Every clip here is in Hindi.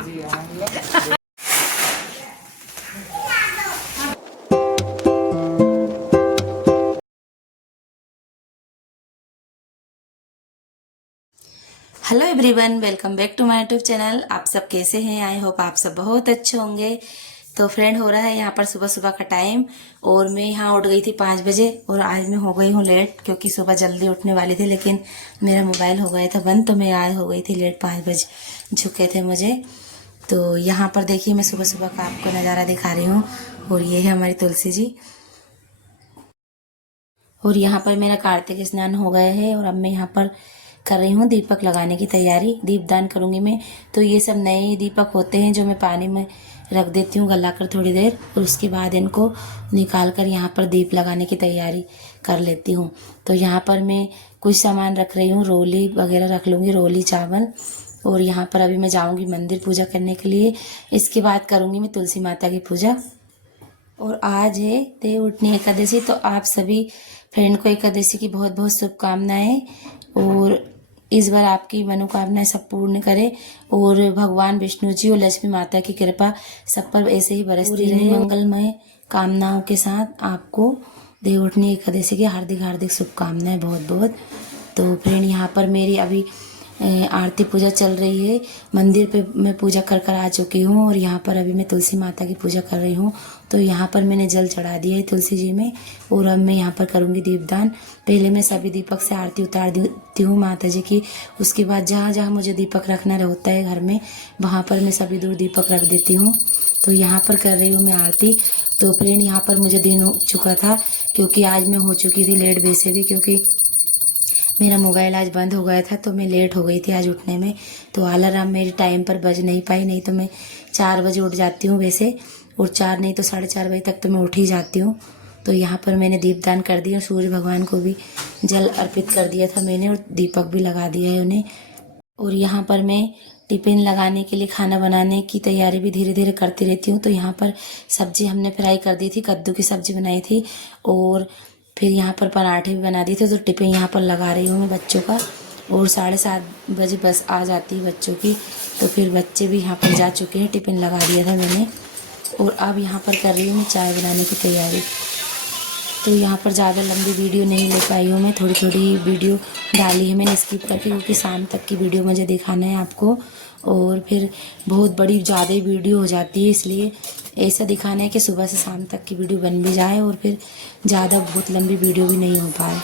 Hello everyone, welcome back to my YouTube channel. आप सब कैसे हैं? आई होप आप सब बहुत अच्छे होंगे। तो फ्रेंड, हो रहा है यहाँ पर सुबह सुबह का टाइम और मैं यहाँ उठ गई थी 5 बजे और आज मैं हो गई हूँ लेट, क्योंकि सुबह जल्दी उठने वाली थी लेकिन मेरा मोबाइल हो गया था बंद, तो मैं आज हो गई थी लेट। 5 बज चुके थे मुझे। तो यहाँ पर देखिए, मैं सुबह सुबह का आपको नज़ारा दिखा रही हूँ और ये है हमारी तुलसी जी। और यहाँ पर मेरा कार्तिक स्नान हो गया है और अब मैं यहाँ पर कर रही हूँ दीपक लगाने की तैयारी। दीपदान करूँगी मैं। तो ये सब नए दीपक होते हैं जो मैं पानी में रख देती हूँ गलाकर थोड़ी देर, और उसके बाद इनको निकाल कर यहाँ पर दीप लगाने की तैयारी कर लेती हूँ। तो यहाँ पर मैं कुछ सामान रख रही हूँ, रोली वगैरह रख लूँगी, रोली चावल। और यहाँ पर अभी मैं जाऊँगी मंदिर पूजा करने के लिए। इसके बाद करूँगी मैं तुलसी माता की पूजा। और आज है देव उठनी एकादशी, तो आप सभी फ्रेंड को एकादशी की बहुत बहुत शुभकामनाएं। और इस बार आपकी मनोकामनाएं सब पूर्ण करे और भगवान विष्णु जी और लक्ष्मी माता की कृपा सब पर ऐसे ही बरसती रहे। मंगलमय कामनाओं के साथ आपको देव उठनी एकादशी की हार्दिक हार्दिक शुभकामनाएं बहुत बहुत। तो फ्रेंड, यहाँ पर मेरी अभी आरती पूजा चल रही है। मंदिर पे मैं पूजा कर कर आ चुकी हूँ और यहाँ पर अभी मैं तुलसी माता की पूजा कर रही हूँ। तो यहाँ पर मैंने जल चढ़ा दिया है तुलसी जी में और अब मैं यहाँ पर करूँगी दीपदान। पहले मैं सभी दीपक से आरती उतार देती हूँ माता जी की। उसके बाद जहाँ जहाँ मुझे दीपक रखना होता है घर में, वहाँ पर मैं सभी दूर दीपक रख देती हूँ। तो यहाँ पर कर रही हूँ मैं आरती। तो फ्रेंड, यहाँ पर मुझे दिन हो चुका था क्योंकि आज मैं हो चुकी थी लेट वैसे भी, क्योंकि मेरा मोबाइल आज बंद हो गया था तो मैं लेट हो गई थी आज उठने में। तो अलार्म मेरी टाइम पर बज नहीं पाई, नहीं तो मैं 4 बजे उठ जाती हूँ वैसे, और 4 नहीं तो 4:30 बजे तक तो मैं उठ ही जाती हूँ। तो यहाँ पर मैंने दीपदान कर दिया, सूर्य भगवान को भी जल अर्पित कर दिया था मैंने और दीपक भी लगा दिया है उन्हें। और यहाँ पर मैं टिफिन लगाने के लिए खाना बनाने की तैयारी भी धीरे धीरे करती रहती हूँ। तो यहाँ पर सब्जी हमने फ्राई कर दी थी, कद्दू की सब्जी बनाई थी और फिर यहाँ पर पराठे भी बना दिए थे। तो टिफिन यहाँ पर लगा रही हूँ मैं बच्चों का। और 7:30 बजे बस आ जाती है बच्चों की, तो फिर बच्चे भी यहाँ पर जा चुके हैं, टिफिन लगा दिया था मैंने। और अब यहाँ पर कर रही हूँ मैं चाय बनाने की तैयारी। तो यहाँ पर ज़्यादा लंबी वीडियो नहीं ले पाई हूँ मैं, थोड़ी थोड़ी वीडियो डाली है मैंने स्किप करके, क्योंकि शाम तक की वीडियो मुझे दिखाना है आपको और फिर बहुत बड़ी ज़्यादा वीडियो हो जाती है, इसलिए ऐसा दिखाना है कि सुबह से शाम तक की वीडियो बन भी जाए और फिर ज़्यादा बहुत लंबी वीडियो भी नहीं हो पाए।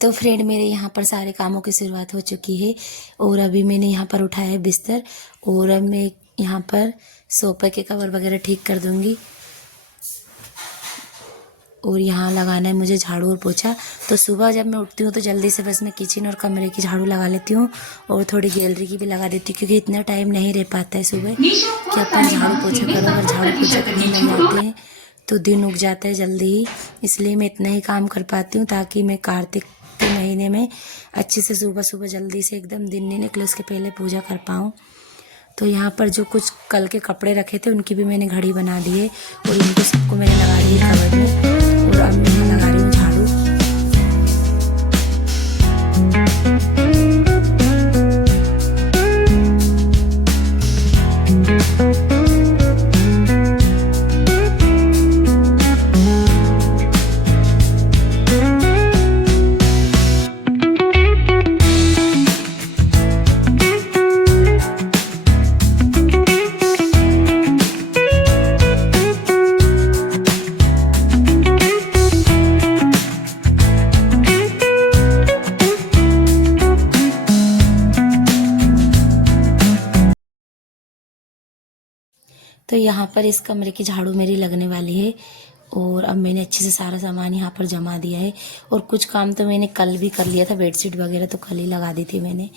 तो फ्रेंड, मेरे यहाँ पर सारे कामों की शुरुआत हो चुकी है और अभी मैंने यहाँ पर उठाया है बिस्तर और अब मैं यहाँ पर सोफे के कवर वगैरह ठीक कर दूँगी। और यहाँ लगाना है मुझे झाड़ू और पोछा। तो सुबह जब मैं उठती हूँ तो जल्दी से बस मैं किचन और कमरे की झाड़ू लगा लेती हूँ और थोड़ी गैलरी की भी लगा देती हूँ, क्योंकि इतना टाइम नहीं रह पाता है सुबह कि अपन झाड़ू पोछा करो। अगर झाड़ू पोछा करने लग जाते हैं तो दिन उग जाता है जल्दी ही, इसलिए मैं इतना ही काम कर पाती हूँ ताकि मैं कार्तिक के महीने में अच्छे से सुबह सुबह जल्दी से एकदम दिन नहीं निकले उसके पहले पूजा कर पाऊँ। तो यहाँ पर जो कुछ कल के कपड़े रखे थे उनकी भी मैंने घड़ी बना दी है और इनको सबको मैंने लगा दी है कवर में। और अब मैं लगा रही हूँ झाड़ू। तो यहाँ पर इस कमरे की झाड़ू मेरी लगने वाली है और अब मैंने अच्छे से सारा सामान यहाँ पर जमा दिया है। और कुछ काम तो मैंने कल भी कर लिया था, बेडशीट वगैरह तो कल ही लगा दी थी मैंने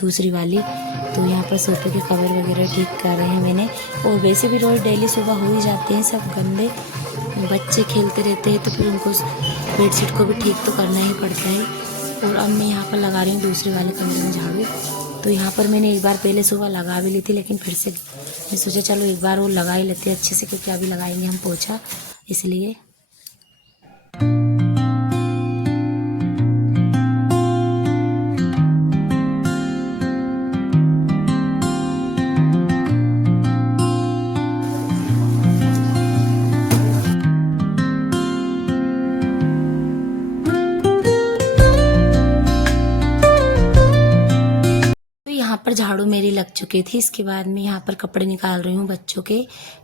दूसरी वाली। तो यहाँ पर सोफे के कवर वगैरह ठीक कर रहे हैं मैंने। और वैसे भी रोज़ डेली सुबह हो ही जाते हैं सब गंदे, बच्चे खेलते रहते हैं तो फिर उनको बेडशीट को भी ठीक तो करना ही पड़ता है। और अब मैं यहाँ पर लगा रही हूँ दूसरे वाले कमरे में झाड़ू। तो यहाँ पर मैंने एक बार पहले सुबह लगा भी ली थी, लेकिन फिर से मैं सोचा चलो एक बार वो लगा ही लेते हैं अच्छे से, क्योंकि अभी लगाएंगे हम पोछा, इसलिए। यहाँ पर झाड़ू मेरी लग चुकी थी। इसके बाद मैं यहाँ पर कपड़े निकाल रही हूँ बच्चों के।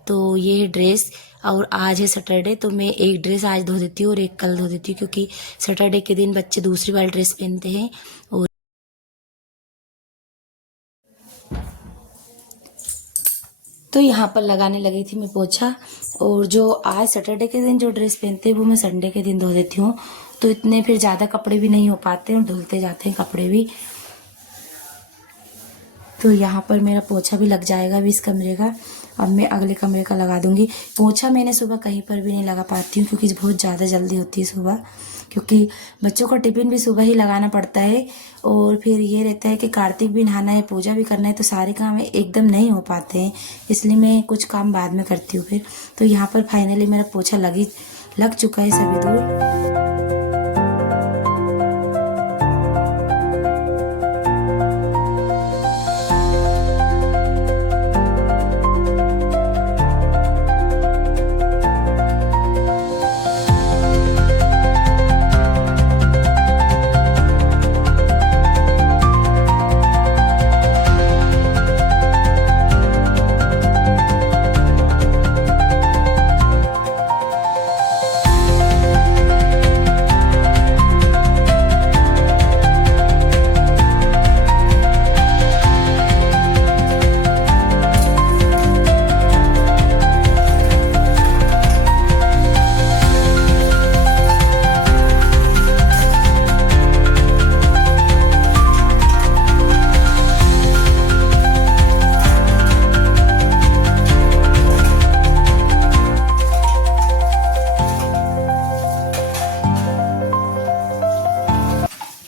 तो ये ड्रेस, और आज है सैटरडे तो मैं एक ड्रेस आज धो देती हूँ और एक कल धो देती हूँ, क्योंकि सैटरडे के दिन बच्चे दूसरी वाली ड्रेस पहनते हैं। और तो यहाँ पर लगाने लगी थी मैं पोछा। और जो आज सैटरडे के दिन जो ड्रेस पहनते हैं वो मैं संडे के दिन धो देती हूँ। तो इतने फिर ज़्यादा कपड़े भी नहीं हो पाते और धुलते जाते हैं कपड़े भी। तो यहाँ पर मेरा पोछा भी लग जाएगा अभी इस कमरे का। अब मैं अगले कमरे का लगा दूंगी। पोछा मैंने सुबह कहीं पर भी नहीं लगा पाती हूँ, क्योंकि बहुत ज़्यादा जल्दी होती है सुबह, क्योंकि बच्चों का टिफिन भी सुबह ही लगाना पड़ता है। और फिर ये रहता है कि कार्तिक भी नहाना है, पूजा भी करना है, तो सारे काम एकदम नहीं हो पाते हैं, इसलिए मैं कुछ काम बाद में करती हूँ फिर। तो यहाँ पर फाइनली मेरा पोछा लग चुका है सभी दूर।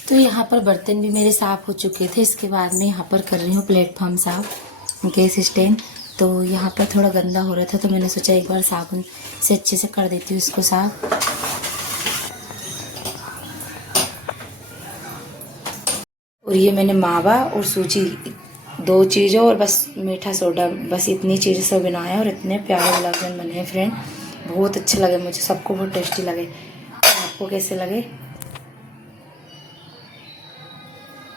तो यहाँ पर बर्तन भी मेरे साफ़ हो चुके थे। इसके बाद मैं यहाँ पर कर रही हूँ प्लेटफॉर्म साफ़, गैस स्टैंड। तो यहाँ पर थोड़ा गंदा हो रहा था तो मैंने सोचा एक बार साबुन से अच्छे से कर देती हूँ इसको साफ़। और ये मैंने मावा और सूजी, दो चीज़ों और बस मीठा सोडा, बस इतनी चीज़ें सब बनाया और इतने प्यारे गुलाब जामुन बने हैं फ्रेंड। बहुत अच्छे लगे मुझे, सबको बहुत टेस्टी लगे। आपको कैसे लगे?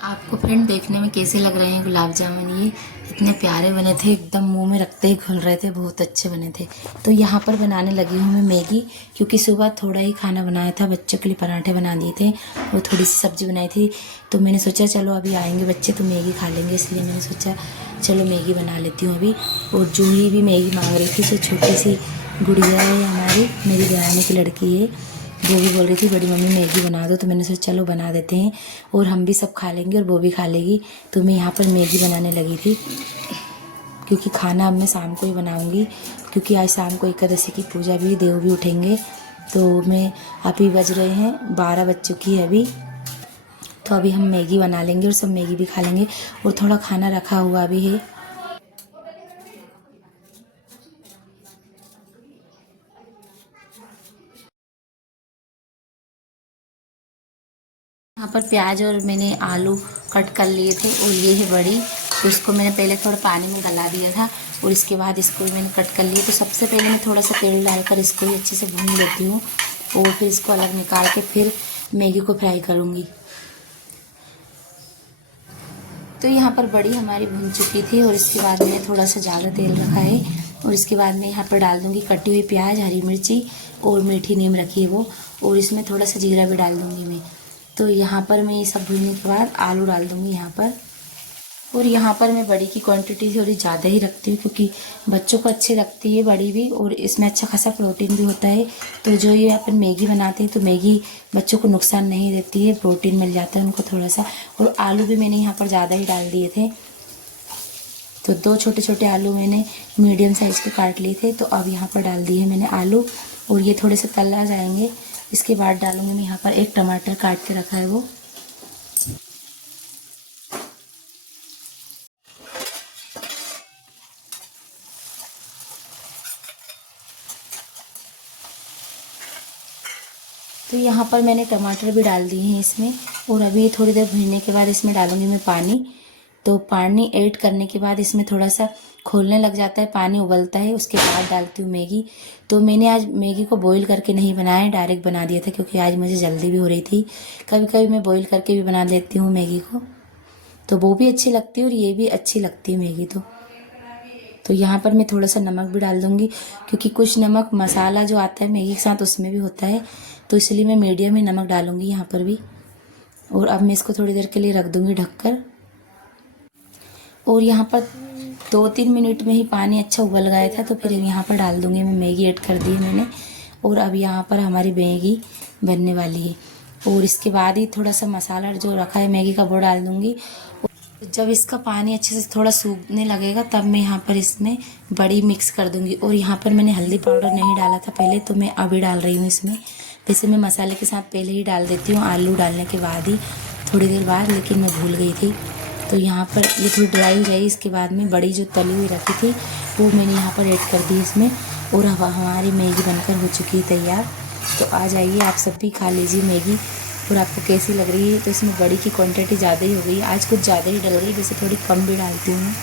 आपको फ्रेंड देखने में कैसे लग रहे हैं गुलाब जामुन? ये इतने प्यारे बने थे, एकदम मुंह में रखते ही घुल रहे थे, बहुत अच्छे बने थे। तो यहाँ पर बनाने लगी हूँ मैं मैगी, क्योंकि सुबह थोड़ा ही खाना बनाया था, बच्चों के लिए पराठे बना दिए थे और थोड़ी सी सब्जी बनाई थी। तो मैंने सोचा चलो अभी आएंगे बच्चे तो मैगी खा लेंगे, इसलिए मैंने सोचा चलो मैगी बना लेती हूँ अभी। और जूही भी मैगी मांग रही थी, जो छोटी सी गुड़िया है हमारी, मेरी देरानी की लड़की है, वो भी बोल रही थी बड़ी मम्मी मैगी बना दो। तो मैंने सोचा चलो बना देते हैं और हम भी सब खा लेंगे और वो भी खा लेगी। तो मैं यहाँ पर मैगी बनाने लगी थी, क्योंकि खाना अब मैं शाम को ही बनाऊँगी, क्योंकि आज शाम को एकादशी की पूजा भी, देव भी उठेंगे। तो मैं अभी बज रहे हैं 12 बज चुकी है अभी। तो अभी हम मैगी बना लेंगे और सब मैगी भी खा लेंगे। और थोड़ा खाना रखा हुआ भी है। यहाँ पर प्याज और मैंने आलू कट कर लिए थे और ये है बड़ी, तो इसको मैंने पहले थोड़ा पानी में गला दिया था और इसके बाद इसको भी मैंने कट कर लिया। तो सबसे पहले मैं थोड़ा सा तेल डालकर इसको भी अच्छे से भून लेती हूँ और फिर इसको अलग निकाल के फिर मैगी को फ्राई करूँगी। तो यहाँ पर बड़ी हमारी भून चुकी थी और इसके बाद मैंने थोड़ा सा ज़्यादा तेल रखा है और इसके बाद मैं यहाँ पर डाल दूँगी कटी हुई प्याज, हरी मिर्ची और मीठी नीम रखी है वो, और इसमें थोड़ा सा जीरा भी डाल दूँगी मैं। तो यहाँ पर मैं ये सब भूनने के बाद आलू डाल दूँगी यहाँ पर। और यहाँ पर मैं बड़ी की क्वांटिटी थोड़ी ज़्यादा ही रखती हूँ क्योंकि बच्चों को अच्छी लगती है बड़ी भी, और इसमें अच्छा खासा प्रोटीन भी होता है। तो जो ये अपन मैगी बनाते हैं तो मैगी बच्चों को नुकसान नहीं देती है, प्रोटीन मिल जाता है उनको थोड़ा सा। और आलू भी मैंने यहाँ पर ज़्यादा ही डाल दिए थे, तो 2 छोटे छोटे आलू मैंने मीडियम साइज़ के काट लिए थे। तो अब यहाँ पर डाल दिए मैंने आलू, और ये थोड़े से तला जाएंगे। इसके बाद डालूँगी मैं यहाँ पर एक टमाटर काट के रखा है वो। तो यहाँ पर मैंने टमाटर भी डाल दिए हैं इसमें, और अभी थोड़ी देर भूनने के बाद इसमें डालूंगी मैं पानी। तो पानी ऐड करने के बाद इसमें थोड़ा सा खोलने लग जाता है, पानी उबलता है, उसके बाद डालती हूँ मैगी। तो मैंने आज मैगी को बॉईल करके नहीं बनाया, डायरेक्ट बना दिया था क्योंकि आज मुझे जल्दी भी हो रही थी। कभी कभी मैं बॉईल करके भी बना लेती हूँ मैगी को, तो वो भी अच्छी लगती है और ये भी अच्छी लगती है मैगी। तो यहाँ पर मैं थोड़ा सा नमक भी डाल दूँगी क्योंकि कुछ नमक मसाला जो आता है मैगी के साथ उसमें भी होता है, तो इसलिए मैं मीडियम ही नमक डालूँगी यहाँ पर भी। और अब मैं इसको थोड़ी देर के लिए रख दूँगी ढककर। और यहाँ पर 2-3 मिनट में ही पानी अच्छा उबल गया था, तो फिर यहाँ पर डाल दूँगी मैं मैगी, ऐड कर दी मैंने। और अब यहाँ पर हमारी मैगी बनने वाली है, और इसके बाद ही थोड़ा सा मसाला जो रखा है मैगी का वो डाल दूँगी। जब इसका पानी अच्छे से थोड़ा सूखने लगेगा तब मैं यहाँ पर इसमें बड़ी मिक्स कर दूँगी। और यहाँ पर मैंने हल्दी पाउडर नहीं डाला था पहले, तो मैं अभी डाल रही हूँ इसमें। वैसे मैं मसाले के साथ पहले ही डाल देती हूँ, आलू डालने के बाद ही थोड़ी देर बाद, लेकिन मैं भूल गई थी। तो यहाँ पर ये थोड़ी ड्राई हो जाएगी, इसके बाद में बड़ी जो तली हुई रखी थी वो मैंने यहाँ पर ऐड कर दी इसमें। और अब हमारी मैगी बनकर हो चुकी है तैयार। तो आ जाइए आप सब भी खा लीजिए मैगी, और आपको कैसी लग रही है। तो इसमें बड़ी की क्वांटिटी ज़्यादा ही हो गई, आज कुछ ज़्यादा ही डल गई, वैसे थोड़ी कम भी डालती हूँ।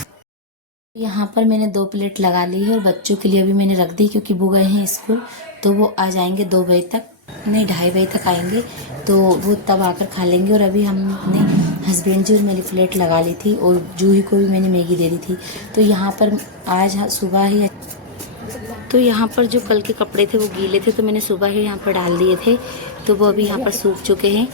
यहाँ पर मैंने 2 प्लेट लगा ली है, और बच्चों के लिए अभी मैंने रख दी क्योंकि वो गए हैं स्कूल, तो वो आ जाएंगे 2 बजे तक, नहीं 2:30 बजे तक आएंगे, तो वो तब आकर खा लेंगे। और अभी हमने हस्बैंड जी और मेरी प्लेट लगा ली थी, और जूही को भी मैंने मैगी दे दी थी। तो यहाँ पर आज सुबह ही, तो यहाँ पर जो कल के कपड़े थे वो गीले थे, तो मैंने सुबह ही यहाँ पर डाल दिए थे, तो वो अभी यहाँ पर सूख चुके हैं।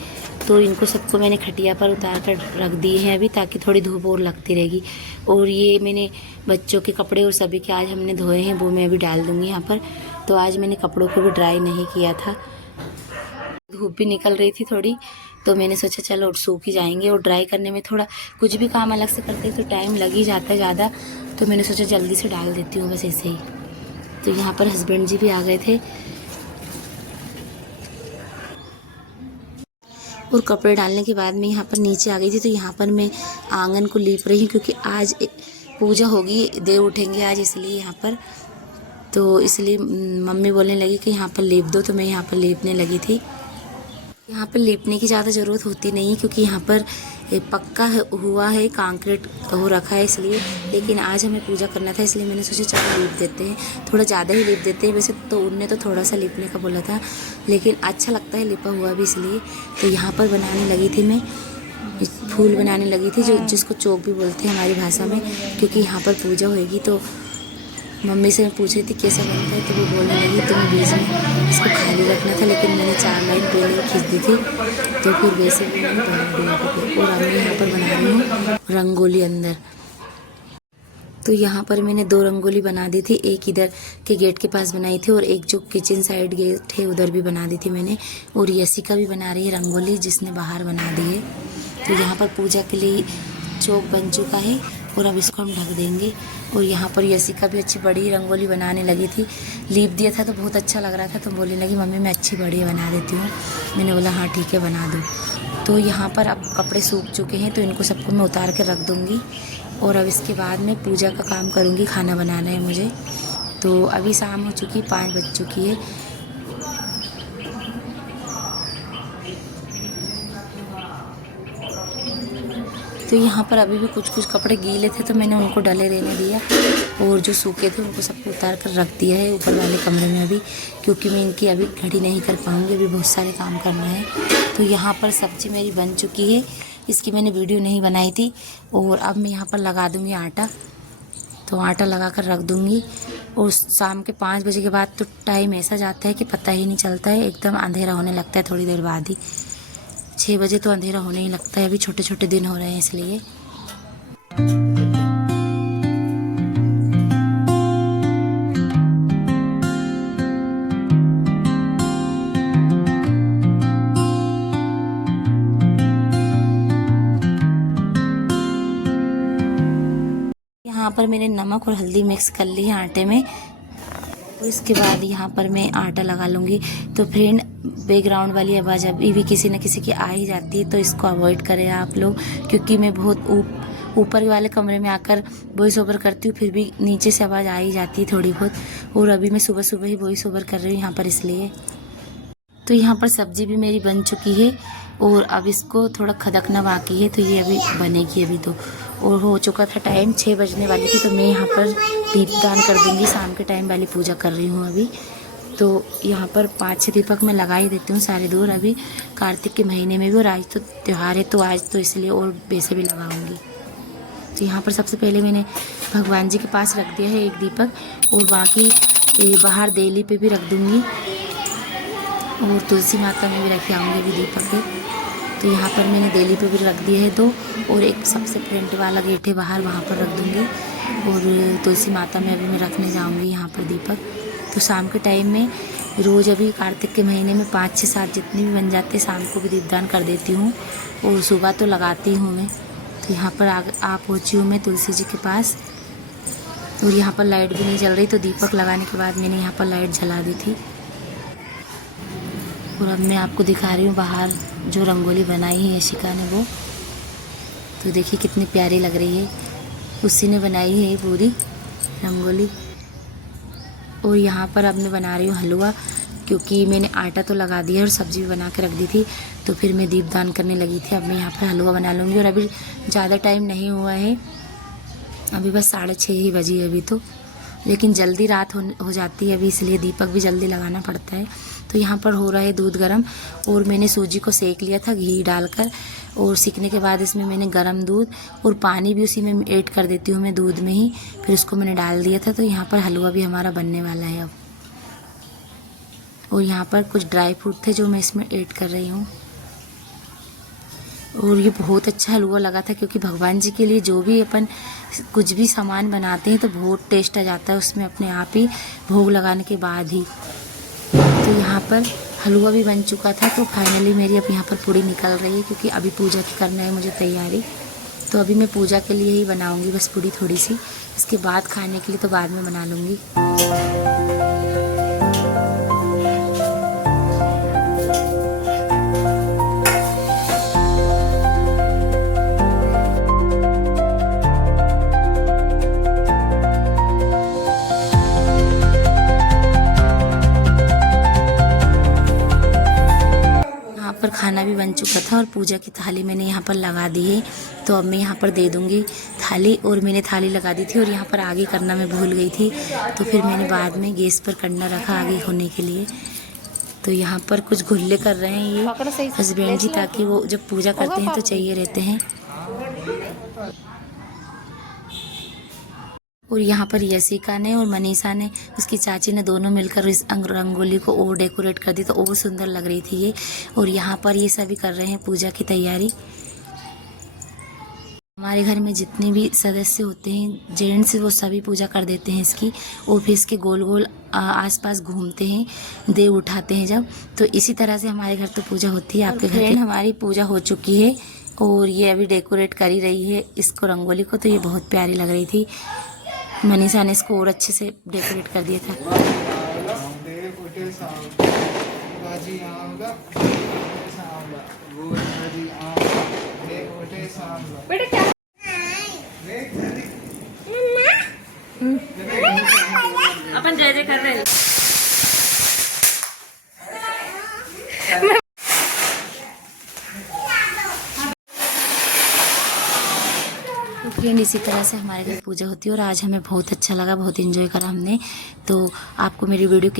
तो इनको सबको मैंने खटिया पर उतार कर रख दिए हैं अभी, ताकि थोड़ी धूप और लगती रहेगी। और ये मैंने बच्चों के कपड़े और सभी के आज हमने धोए हैं, वो मैं अभी डाल दूँगी यहाँ पर। तो आज मैंने कपड़ों को भी ड्राई नहीं किया था, धूप भी निकल रही थी थोड़ी, तो मैंने सोचा चलो सूख ही जाएंगे। और ड्राई करने में थोड़ा कुछ भी काम अलग से करते तो टाइम लग ही जाता है ज़्यादा, तो मैंने सोचा जल्दी से डाल देती हूँ बस ऐसे ही। तो यहाँ पर हस्बैंड जी भी आ गए थे, और कपड़े डालने के बाद मैं यहाँ पर नीचे आ गई थी। तो यहाँ पर मैं आंगन को लीप रही हूँ क्योंकि आज पूजा होगी, देव उठेंगे आज, इसलिए यहाँ पर। तो इसलिए मम्मी बोलने लगी कि यहाँ पर लीप दो, तो मैं यहाँ पर लीपने लगी थी। यहाँ पर लीपने की ज़्यादा ज़रूरत होती नहीं है क्योंकि यहाँ पर पक्का हुआ है, कंक्रीट हो रखा है इसलिए। लेकिन आज हमें पूजा करना था इसलिए मैंने सोचा चलो लीप देते हैं, थोड़ा ज़्यादा ही लीप देते हैं। वैसे तो उनने तो थोड़ा सा लीपने का बोला था, लेकिन अच्छा लगता है लिपा हुआ भी इसलिए। तो यहाँ पर बनाने लगी थी मैं, फूल बनाने लगी थी, जो जिसको चौक भी बोलते हैं हमारी भाषा में, क्योंकि यहाँ पर पूजा होगी। तो मम्मी से मैं पूछ रही थी कैसा बनता है, तो वो बोलने लगी तुम्हें बीच में इसको खाली रखना था, लेकिन मैंने 4 लाइन पहले ही खींच दी थी, तो फिर वैसे भी मैंने बना दिया था। और अब मैं यहाँ पर बना रही हूँ रंगोली अंदर। तो यहाँ पर मैंने 2 रंगोली बना दी थी, एक इधर के गेट के पास बनाई थी और एक जो किचन साइड गेट है उधर भी बना दी थी मैंने। और यशिका भी बना रही है रंगोली, जिसने बाहर बना दी है। तो यहाँ पर पूजा के लिए चौक बन चुका है, और अब इसको हम ढक देंगे। और यहाँ पर यशिका भी अच्छी बड़ी रंगोली बनाने लगी थी, लीप दिया था तो बहुत अच्छा लग रहा था, तो बोलने लगी मम्मी मैं अच्छी बड़ी बना देती हूँ। मैंने बोला हाँ ठीक है बना दो। तो यहाँ पर अब कपड़े सूख चुके हैं, तो इनको सबको मैं उतार कर रख दूँगी। और अब इसके बाद मैं पूजा का काम करूँगी, खाना बनाना है मुझे। तो अभी शाम हो चुकी, 5 बज चुकी है। तो यहाँ पर अभी भी कुछ कपड़े गीले थे, तो मैंने उनको डले रहने दिया, और जो सूखे थे उनको सबको उतार कर रख दिया है ऊपर वाले कमरे में अभी, क्योंकि मैं इनकी अभी घड़ी नहीं कर पाऊँगी, अभी बहुत सारे काम करना है। तो यहाँ पर सब्ज़ी मेरी बन चुकी है, इसकी मैंने वीडियो नहीं बनाई थी। और अब मैं यहाँ पर लगा दूँगी आटा, तो आटा लगा कर रख दूँगी। और शाम के 5 बजे के बाद तो टाइम ऐसा जाता है कि पता ही नहीं चलता है, एकदम अंधेरा होने लगता है थोड़ी देर बाद ही। 6 बजे तो अंधेरा होने ही लगता है, अभी छोटे छोटे दिन हो रहे हैं इसलिए। पर मैंने नमक और हल्दी मिक्स कर ली है आटे में। और इसके बाद यहाँ पर मैं आटा लगा लूँगी। तो फ्रेंड, बैकग्राउंड वाली आवाज़ अभी भी किसी न किसी की आ ही जाती है, तो इसको अवॉइड करें आप लोग, क्योंकि मैं बहुत ऊपर वाले कमरे में आकर वॉइस ओवर करती हूँ, फिर भी नीचे से आवाज़ आ ही जाती है थोड़ी बहुत। और अभी मैं सुबह सुबह ही वॉइस ओवर कर रही हूँ यहाँ पर इसलिए। तो यहाँ पर सब्ज़ी भी मेरी बन चुकी है और अब इसको थोड़ा खदकना बाकी है, तो ये अभी बनेगी अभी तो। और हो चुका था टाइम, 6 बजने वाली थी, तो मैं यहाँ पर दीपदान कर दूँगी। शाम के टाइम वाली पूजा कर रही हूँ अभी। तो यहाँ पर 5-6 दीपक मैं लगा ही देती हूँ सारे दूर अभी कार्तिक के महीने में भी, और आज तो त्यौहार है तो आज तो इसलिए और वैसे भी लगाऊंगी। तो यहाँ पर सबसे पहले मैंने भगवान जी के पास रख दिया है एक दीपक, और बाकी बाहर देली पे भी रख दूँगी, और तुलसी माता में भी रख आऊँगी अभी दीपक। तो यहाँ पर मैंने देली पे भी रख दिए है 2, और एक सबसे फ्रंट वाला गेट है बाहर, वहाँ पर रख दूँगी। और तुलसी माता में अभी मैं रखने जाऊँगी यहाँ पर दीपक। तो शाम के टाइम में रोज़ अभी कार्तिक के महीने में 5-6-7 जितने भी बन जाते शाम को भी दीपदान कर देती हूँ, और सुबह तो लगाती हूँ मैं। तो यहाँ पर आ पहुँची हूँ मैं तुलसी जी के पास, और यहाँ पर लाइट भी नहीं जल रही, तो दीपक लगाने के बाद मैंने यहाँ पर लाइट जला दी थी। और अब मैं आपको दिखा रही हूँ बाहर जो रंगोली बनाई है यशिका ने वो। तो देखिए कितनी प्यारी लग रही है, उसी ने बनाई है ये पूरी रंगोली। और यहाँ पर अब मैं बना रही हूँ हलवा, क्योंकि मैंने आटा तो लगा दिया और सब्ज़ी भी बना के रख दी थी, तो फिर मैं दीपदान करने लगी थी। अब मैं यहाँ पर हलवा बना लूँगी। और अभी ज़्यादा टाइम नहीं हुआ है, अभी बस 6:30 ही बजी है अभी तो, लेकिन जल्दी रात हो जाती है अभी, इसलिए दीपक भी जल्दी लगाना पड़ता है। तो यहाँ पर हो रहा है दूध गरम, और मैंने सूजी को सेक लिया था घी डालकर, और सीखने के बाद इसमें मैंने गरम दूध और पानी भी उसी में ऐड कर देती हूँ मैं दूध में ही, फिर उसको मैंने डाल दिया था। तो यहाँ पर हलवा भी हमारा बनने वाला है अब। और यहाँ पर कुछ ड्राई फ्रूट थे जो मैं इसमें ऐड कर रही हूँ। और ये बहुत अच्छा हलवा लगा था, क्योंकि भगवान जी के लिए जो भी अपन कुछ भी सामान बनाते हैं तो बहुत टेस्ट आ जाता है उसमें अपने आप ही, भोग लगाने के बाद ही। तो यहाँ पर हलवा भी बन चुका था। तो फाइनली मेरी अब यहाँ पर पूड़ी निकल रही है, क्योंकि अभी पूजा की करना है मुझे तैयारी। तो अभी मैं पूजा के लिए ही बनाऊँगी बस पूड़ी थोड़ी सी, इसके बाद खाने के लिए तो बाद में बना लूँगी। पर खाना भी बन चुका था, और पूजा की थाली मैंने यहाँ पर लगा दी है। तो अब मैं यहाँ पर दे दूँगी थाली, और मैंने थाली लगा दी थी, और यहाँ पर आगे करना मैं भूल गई थी, तो फिर मैंने बाद में गैस पर करना रखा आगे होने के लिए। तो यहाँ पर कुछ गुल्ले कर रहे हैं ये हस्बैंड जी, ताकि वो जब पूजा करते हैं तो चाहिए रहते हैं। और यहाँ पर यशिका ने और मनीषा ने, उसकी चाची ने, दोनों मिलकर इस रंगोली को और डेकोरेट कर दी, तो और सुंदर लग रही थी ये। और यहाँ पर ये सभी कर रहे हैं पूजा की तैयारी। हमारे घर में जितने भी सदस्य होते हैं जेंट्स, वो सभी पूजा कर देते हैं इसकी, और फिर इसके गोल गोल आसपास घूमते हैं, देव उठाते हैं जब। तो इसी तरह से हमारे घर तो पूजा होती है। आपके घर हमारी पूजा हो चुकी है, और ये अभी डेकोरेट कर ही रही है इसको रंगोली को। तो ये बहुत प्यारी लग रही थी। मनीषा ने इसको और अच्छे से डेकोरेट कर दिया था। अपन जय जय कर रहे हैं। फ्रेंड, इसी तरह से हमारे घर पूजा होती है, और आज हमें बहुत अच्छा लगा, बहुत एंजॉय करा हमने। तो आपको मेरी वीडियो